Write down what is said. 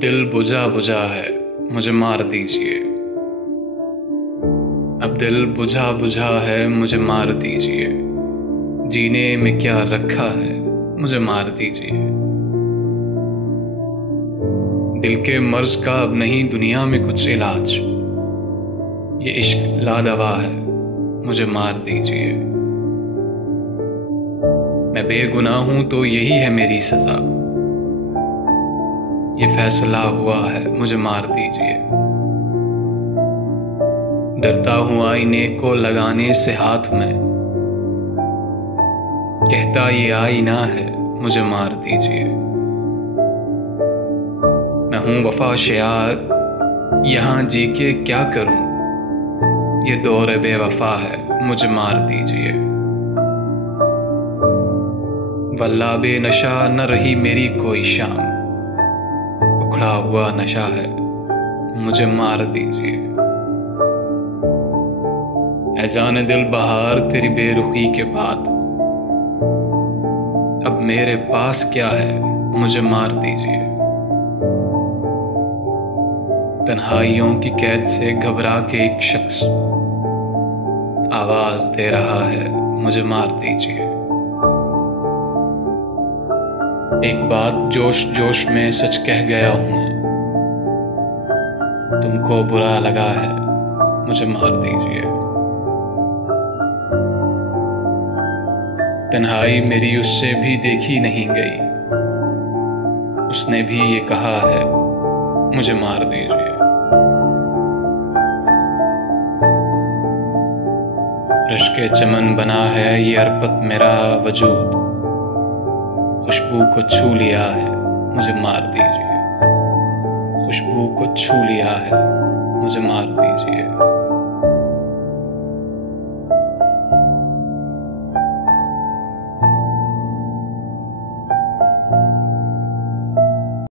दिल बुझा बुझा है, मुझे मार दीजिए। अब दिल बुझा बुझा है, मुझे मार दीजिए। जीने में क्या रखा है, मुझे मार दीजिए। दिल के मर्ज का अब नहीं दुनिया में कुछ इलाज। ये इश्क लादवा है, मुझे मार दीजिए। मैं बेगुनाह हूं तो यही है मेरी सजा। ये फैसला हुआ है, मुझे मार दीजिए। डरता हूं आईने को लगाने से हाथ में। कहता ये आईना है, मुझे मार दीजिए। मैं हूं वफा शियार, यहाँ जी के क्या करूं। ये दौर बेवफा है, मुझे मार दीजिए। वल्लाह बेनशा न रही मेरी कोई शाम। उखड़ा हुआ नशा है, मुझे मार दीजिए। ऐ जाने दिल बहार तेरी बेरुखी के बाद अब मेरे पास क्या है, मुझे मार दीजिए। तन्हाइयों की कैद से घबरा के एक शख्स आवाज दे रहा है, मुझे मार दीजिए। एक बात जोश जोश में सच कह गया हूं मैं। तुमको बुरा लगा है, मुझे मार दीजिए। तन्हाई मेरी उससे भी देखी नहीं गई। उसने भी ये कहा है, मुझे मार दीजिए। रश्के चमन बना है ये अरपत मेरा वजूद। खुशबू को छू लिया है, मुझे मार दीजिए। खुशबू को छू लिया है, मुझे मार दीजिए।